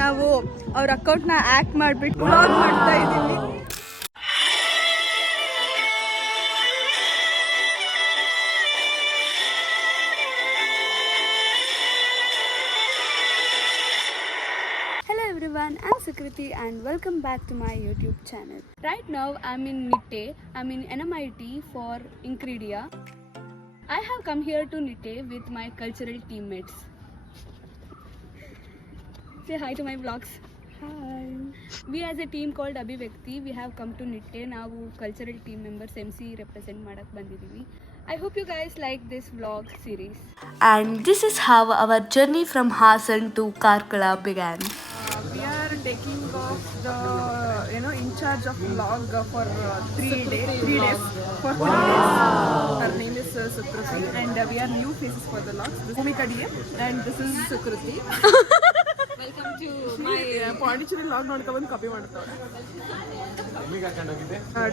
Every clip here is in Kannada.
ನಾವು ಅವ್ರ ಅಕೌಂಟ್ನ ಆ್ಯಕ್ಟ್ ಮಾಡಿಬಿಟ್ಟು ಬ್ಲಾಗ್ ಮಾಡ್ತಾ ಇದ್ದೀವಿ. Hello everyone, I'm Sukriti and welcome back to my YouTube channel. Right now I'm in Nitte. I'm in NMIT for Incredia. I have come here to Nitte with my cultural teammates. Say hi to my vlogs. Hi. We as a team called Abhivakti, we have come to Nitte. ನಾವು cultural team members MC represent ಮಾಡಕ್ ಬಂದಿದ್ದೀವಿ. I hope you guys like this vlog series. And this is how our journey from Hasan to Karkala began. We are taking off the in charge of vlog for 3 days. For 3 days. Her name is Sukriti and we are new faces for the vlogs. This is Bhumika DM and this is Sukriti. Welcome to my Pondicherry vlog ನೋಡ್ಕೊಂಡು ಕಾಪಿ ಮಾಡ್ತಾವ್ರೆ.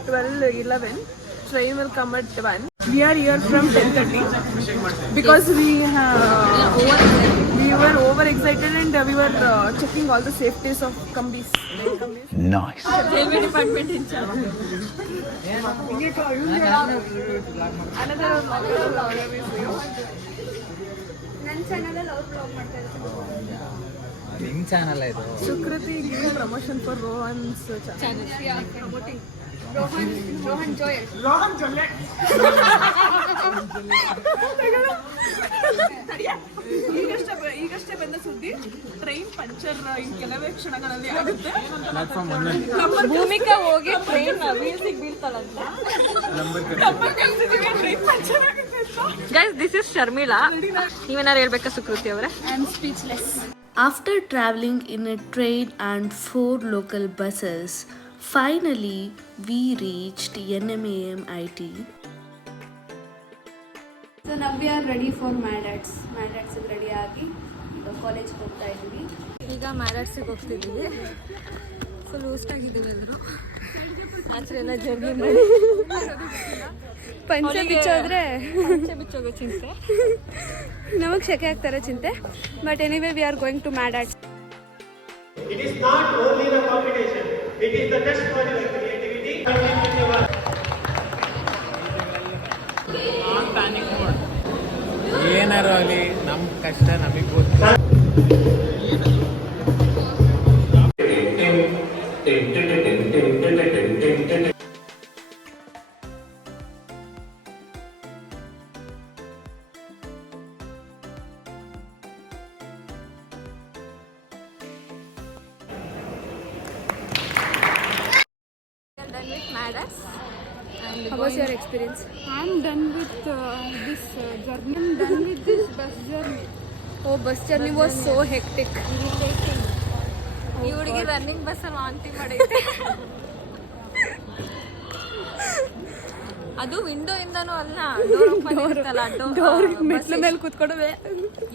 12:11 train will come at 1. We are here from 10:30 because we were overexcited and we were checking all the safeties of Kambis. Nice. Railway department in charge. Another vlogger is you. ನನ್ನ ಚಾನಲಲ್ಲಿ ಅವ್ರು ಬ್ಲಾಗ್ ಮಾಡ್ತಾ ಇದ್ದಾರೆ. ನಿಮ್ಮ ಚಾನಲ್ ಇದು. Sukriti giving promotion for Rohan's channel. Yeah, promoting. Rohan Joel. ಈಗಷ್ಟೇ ಬಂದ ಸುದ್ದಿ, ಟ್ರೈನ್ ಪಂಚರ್ ಇನ್ ಕೆಲವೇ ಕ್ಷಣಗಳಲ್ಲಿ ಆಗುತ್ತೆ. ಭೂಮಿಕಾ ಹೋಗಿ ಟ್ರೈನ್ ವೀಲ್ಸಿಗೆ ಬೀಳ್ತಾಳಂತ. ಟ್ರೈನ್ ಪಂಚರ್ ಆಗುತ್ತೆ. Guys, this is Sharmila. ನೀವೇನಾರು ಹೇಳ್ಬೇಕಾ ಸುಕೃತಿ ಅವರೇ? I am speechless. After traveling in a train and 4 local buses, finally we reached NMAM IT. So ನಾವು we are ready for Madads. ಮ್ಯಾಡಟ್ಸಿಗೆ ರೆಡಿ ಆಗಿ ಕಾಲೇಜ್ಗೆ ಹೋಗ್ತಾ ಇದ್ದೀವಿ. ಈಗ ಮ್ಯಾರಟ್ಸಿಗೆ ಹೋಗ್ತಿದ್ದೀವಿ. ಫುಲ್ ಊಸ್ಟಾಗಿದ್ದೀವಿ ಎಲ್ಲರೂ. ಆಚೆ ಎಲ್ಲ ಜರ್ನಿ ಮಾಡಿ ಪಂಚೆ ಬಿಚ್ಚೋದ್ರೆ ಬಿಚ್ಚೋಗೋ ಚಿಂತೆ. ನಮಗೆ ಶೆಕೆ ಆಗ್ತಾರೆ ಚಿಂತೆ. But anyway we are going to Madads. It is not only the competition, it is the test for your creativity and endeavor. Panic mode. ಏನಾರು ಆಗಲಿ ನಮ್ಮ ಕಷ್ಟ ನಮಗೆ ಗೊತ್ತು. How was your experience? I'm done with this journey. I'm done with this bus journey. Oh, bus journey was so hectic. ಈ ಹುಡುಗಿ ರನ್ನಿಂಗ್ ಬಸ್ಸಲ್ಲಿ ವಾಂತಿ ಮಾಡೈತೆ. ಅದು ವಿಂಡೋ ಇಂದನೂ ಅಲ್ಲ, ಡೋರ್ ಓಪನ್ ಇರುತ್ತಲ್ಲ, ಡೋರ್ ಮೆಟ್ಲ ಮೇಲೆ ಕೂತ್ಕೊಂಡ್ರೆ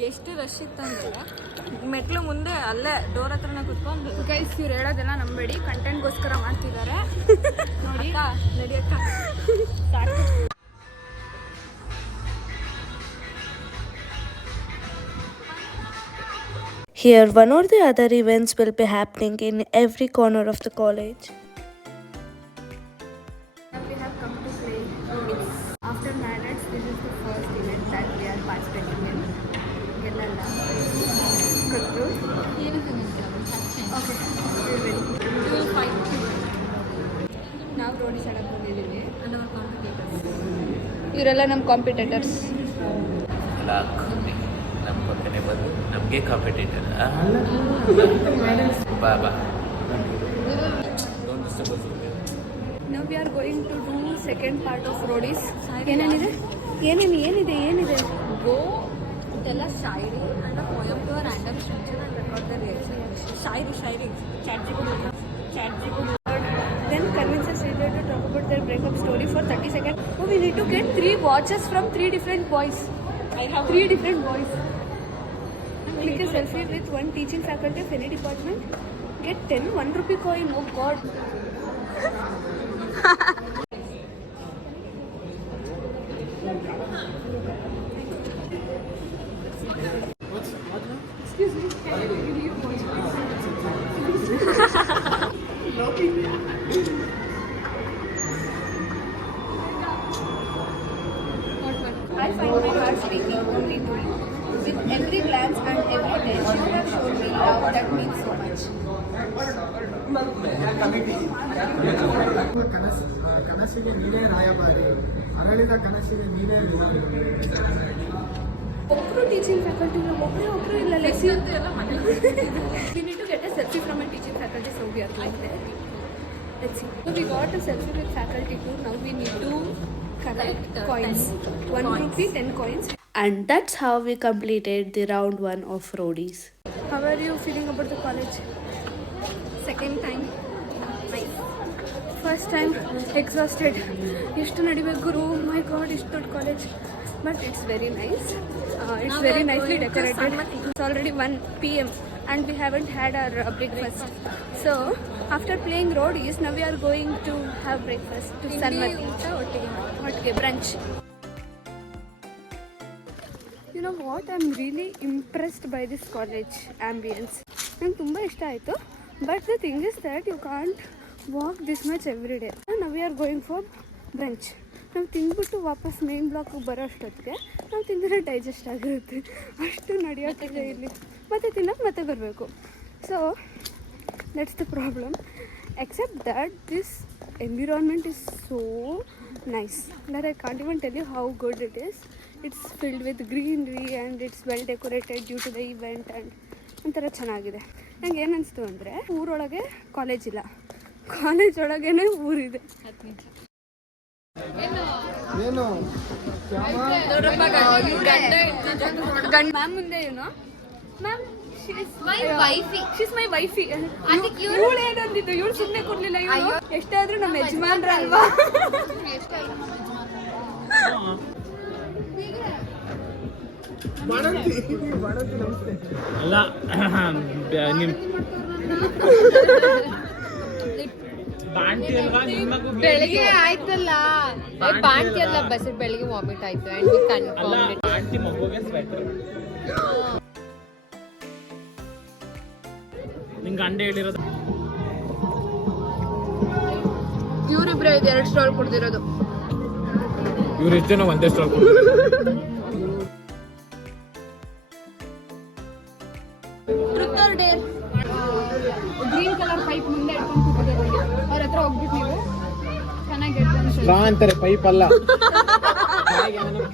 ಎಷ್ಟು ರಶ್ ಇತ್ತಂದ್ರೆ ಮೆಟ್ಲು ಮುಂದೆ ಅಲ್ಲೇ ಡೋರ್ ಹತ್ರನೇ ಕೂತ್ಕೊಂಡು. ಗೈಸ್, ಇವ್ರು ಹೇಳೋದೆಲ್ಲ ನಂಬೇಡಿ, ಕಂಟೆಂಟ್ಗೋಸ್ಕರ ಮಾಡ್ತಿದ್ದಾರೆ. ನೋಡಿ, ನಡಿಯಕ್ಕ ಸಾಕು. Here one or the other events will be happening in every corner of the college. We have come to play Roadies. After Madats, this is the first event that we are participating in. ಗೆಲ್ಲಲ್ಲ ಗೊತ್ತು. ಓಕೆ, ನಾವು ರೋಡಿಸ್ ಆಡಕ್ಕೆ ಹೋಗಿದ್ದೀವಿ. ಇವರೆಲ್ಲ ನಮ್ಮ ಕಾಂಪಿಟೇಟರ್ಸ್. ನಮ್ಮ ಪಕ್ಕನೆ ಬಂದು ನಮಗೆ ಕಾಂಪಿಟೇಟರ್. ಬಾ Now we are going to do second part of Roadies. ಏನಿದೆ? Go tell a shairi and a poem to a random stranger and record the reaction. Shairi. Chat GPT. Then convince a stranger to talk about their breakup story for 30 seconds. Oh, we need to get 3 watches from 3 different boys. I have 3 different boys. Click a selfie with one teaching faculty of any department. Get 10 1 rupee coin. Oh God. Excuse me. Can I give you a voice? that means so much. ಕನಸಿಗೆ ನೀನೇ ರಾಯಭಾರಿ, ಅರಳಿದ ಕನಸಿಗೆ ನೀನೇ ಒಬ್ಬರು ಟೀಚಿಂಗ್ ಫ್ಯಾಕಲ್ಟಿ ಇಲ್ಲ, ಒಬ್ಬರು ಇಲ್ಲ. ಲೆಸಿ ಅಂತ ಎಲ್ಲ ಮನೆ. We need to get a selfie from a teaching faculty, so we are like that. Let's see. So we got a selfie with faculty too. Now we need to collect coins. 1 rupee, 10 coins. And that's how we completed the round 1 of Roadies. How are you feeling about the college? Second time, nice. First time exhausted. ಎಷ್ಟು ನಡಿಬೇಕು ಗುರು, ಮೈ ಗಾಡ್, ಇಷ್ಟು ದೊಡ್ಡ college. But it's very nice. It's Now very we are nicely going to decorated. Sanmati. It's already 1 p.m. and we haven't had our breakfast. So after playing Roadies, now we are going to have breakfast to Sanmati. ಒಟ್ಟಿಗೆ brunch. You know what? I'm really impressed by this college ambience. ನಂಗೆ ತುಂಬ ಇಷ್ಟ ಆಯಿತು. But the thing is that you can't walk this much every day. Now we are going for brunch. ನಾವು ತಿಂದ್ಬಿಟ್ಟು ವಾಪಸ್ ಮೇನ್ ಬ್ಲಾಕಿಗೆ ಬರೋ ಅಷ್ಟೊತ್ತಿಗೆ ನಾವು ತಿಂದರೆ ಡೈಜೆಸ್ಟ್ ಆಗಿರುತ್ತೆ. ಅಷ್ಟು ನಡೆಯೋಕ್ಕಿದೆ ಇಲ್ಲಿ. ಮತ್ತೆ ತಿನ್ನೋಕೆ ಮತ್ತೆ ಬರಬೇಕು. So that's the problem. Except that this environment is so nice that I can't even tell you how good it is. It's filled with greenery and it's well decorated due to the event and ಒಂಥರ ಚೆನ್ನಾಗಿದೆ. ನಂಗೆ ಏನು ಅನಿಸ್ತು ಅಂದರೆ ಊರೊಳಗೆ ಕಾಲೇಜ್ ಇಲ್ಲ, ಕಾಲೇಜ್ ಒಳಗೇ ಊರಿದೆ. ಏನು ಮ್ಯಾಮ್ ಮುಂದೆ ಏನು ma'am My wifey. She's my wifey. ಇವಳು ಏನಂದಿದ್ದು, ಇವಳು ಸುಮ್ಮನೆ ಕೊಡ್ಲಿಲ್ಲ. ಇವಳು ಎಷ್ಟಾದ್ರೂ ನಮ್ಮ ಯಜಮಾನ್ರಲ್ವಾ. ಅಲ್ಲ ನೀನು ಬಾಂಟಿ ಅಲ್ವಾ ನಿಮ್ಮಗೂ ಬೆಳಿಗ್ಗೆ ಆಯ್ತಲ್ಲ ಬಾಂಟಿ ಎಲ್ಲ ಬಸ್ ಬೆಳಿಗ್ಗೆ ವಾಮಿಟ್ ಆಯ್ತು ಅಂಡ್ ವಿ ಅಲ್ಲ ಕನ್ಫರ್ಮ್ ಬಾಂಟಿ ಮಗುಗೆ ಸ್ವೆಟರ್ ನಿಂಗೆ ಗಂಡೆ ಹೇಳಿರೋದು. ಇವ್ರಿಬ್ರೆ ಇದು 2 ಸ್ಟಾಲ್ ಕೊಡ್ತಿರೋದು. ಇವ್ರು ಎಷ್ಟು ಜನ ಒಂದೇ stall truth or dare. Green colour pipe ಮುಂದೆ ಇಟ್ಕೊಂಡು ಕೂತಿದ್ದಾರೆ. ಅವ್ರ ಹತ್ರ ಹೋಗ್ಬಿಟ್ಟು ನೀವು ಚೆನ್ನಾಗಿ ಹೇಳ್ತಾರೆ. ಸ್ಟ್ರಾ ಅಂತಾರೆ, ಪೈಪ್ ಅಲ್ಲ.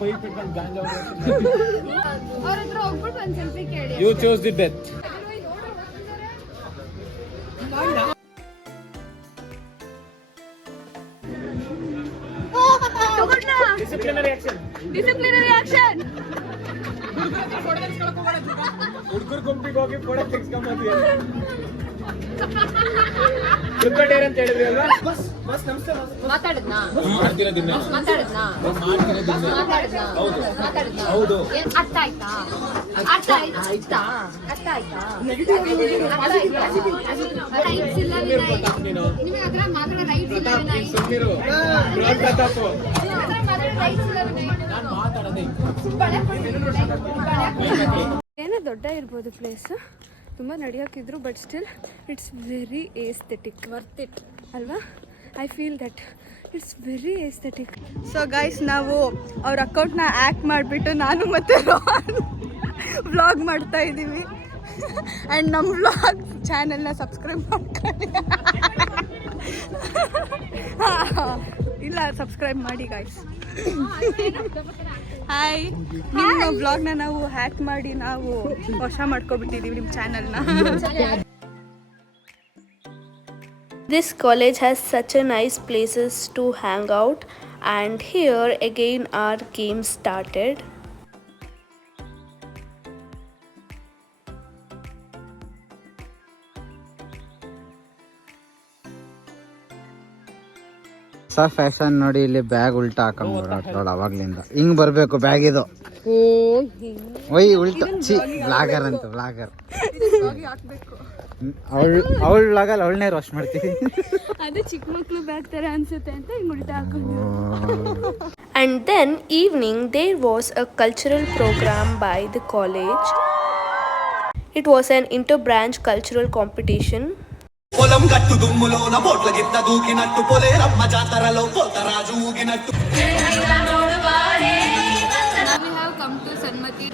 ಪೈಪ್ ಇಟ್ಕೊಂಡು ಗಾಂಜಾ ಅವ್ರ ಹತ್ರ ಹೋಗ್ಬಿಟ್ಟು ಒಂದು ಸೆಲ್ಫಿ ಕೇಳಿ. You choose the death. Disciplinary action. ಹುಡುಗರು ಗುಂಪಿಗೆ ಹೋಗಿ ಫೋಟೋ ತೆಗೆಸ್ಕೊಂಬಂದ್ವಿ. ಕ್ರಿಕೆಟರ್ ಅಂತ ಹೇಳಿದ್ರಿ ಅಲ್ವಾ? ಮಾತಾಡಿದ್ನಾ ಮಾಡ್ತಿರೋದಿನ್ನ ಮಾತಾಡಿದ್ನಾ ಹೌದು. ಅರ್ಥ ಆಯ್ತಾ ಅರ್ಥ ಆಯ್ತಾ ಅರ್ಥ ಆಯ್ತಾ ರೈಟ್ಸ್ ಇಲ್ಲ ನೀನು ನಿಮಗೆ ಅದರ ಮಾತಾಡೋ ರೈಟ್ಸ್ ಇಲ್ಲ ನೀನ್ ಸುಮ್ನಿರು. ಪ್ರತಾಪ್ ರೈಟ್ಸ್ ಇಲ್ಲ ನಾನು ಮಾತಾಡೋದೇ. ಏನೋ ದೊಡ್ಡ ಇರ್ಬೋದು ಪ್ಲೇಸ್, ತುಂಬ ನಡೆಯೋಕ್ಕಿದ್ರು, but still it's very aesthetic. Worth it ಅಲ್ವಾ? I feel that it's very aesthetic. So guys, ನಾವು ಅವ್ರ ಅಕೌಂಟ್ನ ಆ್ಯಕ್ಟ್ ಮಾಡಿಬಿಟ್ಟು ನಾನು ಮತ್ತು ರೋಹನ್ ವ್ಲಾಗ್ ಮಾಡ್ತಾ ಇದ್ದೀವಿ. ಆ್ಯಂಡ್ ನಮ್ಮ ವ್ಲಾಗ್ ಚಾನೆಲ್ನ ಸಬ್ಸ್ಕ್ರೈಬ್ ಮಾಡ್ಕೊಳ್ಳಿ. ಇಲ್ಲ, ಸಬ್ಸ್ಕ್ರೈಬ್ ಮಾಡಿ ಗೈಸ್. ಹಾಯ್, ನಿಮ್ಮ ಬ್ಲಾಗ್ನ ನಾವು ಹ್ಯಾಕ್ ಮಾಡಿ ನಾವು ವಶ ಮಾಡ್ಕೊಬಿಟ್ಟಿದ್ದೀವಿ ನಿಮ್ಮ ಚಾನಲ್ನ. This college has such a nice places to hang out, and here again our game started. ಹೊಸ ಫ್ಯಾಷನ್ ನೋಡಿ, ಇಲ್ಲಿ ಬ್ಯಾಗ್ ಉಲ್ಟಾ ಹಾಕೊಂಡು ಓಡಾಡ್ತಾಳ ಅವಾಗ್ಲಿಂದ. ಹಿಂಗ್ ಬರ್ಬೇಕು ಬ್ಯಾಗ್ ಇದು. ಒಯ್ ಉಲ್ಟಾ, ಚಿ ಬ್ಲಾಗರ್ ಅಂತ ಬ್ಲಾಗರ್. ಅವಳ ಬ್ಲಾಗಲ್ಲಿ ಅವಳನ್ನೇ ರೋಸ್ಟ್ ಮಾಡ್ತೀವಿ. ಅದು ಚಿಕ್ಕ ಮಕ್ಳು ಬ್ಯಾಗ್ ತರ ಅನ್ಸುತ್ತೆ ಅಂತ ಹಿಂಗ್ ಉಲ್ಟಾ ಹಾಕೊಂಡು. And then evening there was a cultural program by the college. It was an inter-branch cultural competition. పొలం గట్టు దుమ్ములోన బోట్ల గిత్త దూకినట్టు పొలేరమ్మ జాతరలో పోతరాజు ఊగినట్టు. We have come to Sanmati.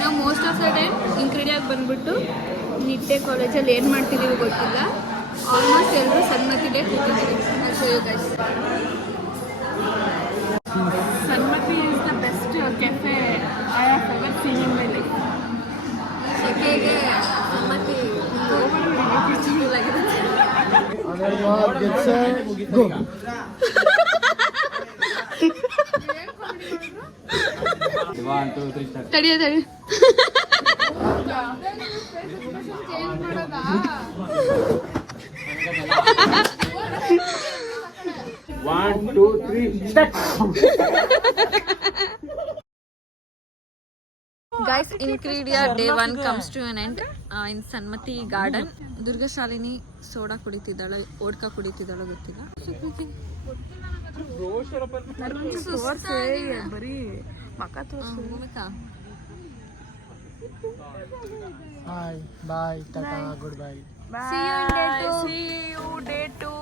Now most of the time ಇಂಕ್ರೀಡಿಯಾಗಿ ಬಂದ್ಬಿಟ್ಟು ನಿಟ್ಟೆ ಕಾಲೇಜಲ್ಲಿ ಏನು ಮಾಡ್ತಿದ್ದೀವಿ ಗೊತ್ತಿಲ್ಲ. ಆಲ್ಮೋಸ್ಟ್ ಎಲ್ಲರೂ ಸನ್ಮತಿ ಡೇ ಕೂತಿದ್ದೀವಿ. Sanmati is the best cafe I have ever seen in my life. ಸೆಕೆಗೆ ಸಮ್ಮತಿ ತಡಿಯ ತಡಿ. Guys, Incredia day 1 comes to an end in Sanmati garden. Durga Shalini soda ಕುಡಿತಿದ್ದಾಳೆ, ಓಡ್ಕಾ ಕುಡಿತಿದ್ದಾಳೆ ಗೊತ್ತಿಲ್ಲ. ಬರೀ ಮಕ ತೋರಿಸು. ಬಾಯ್ ಬಾಯ್ ಟಾಟಾ good bye. See you in day 2. See you day 2.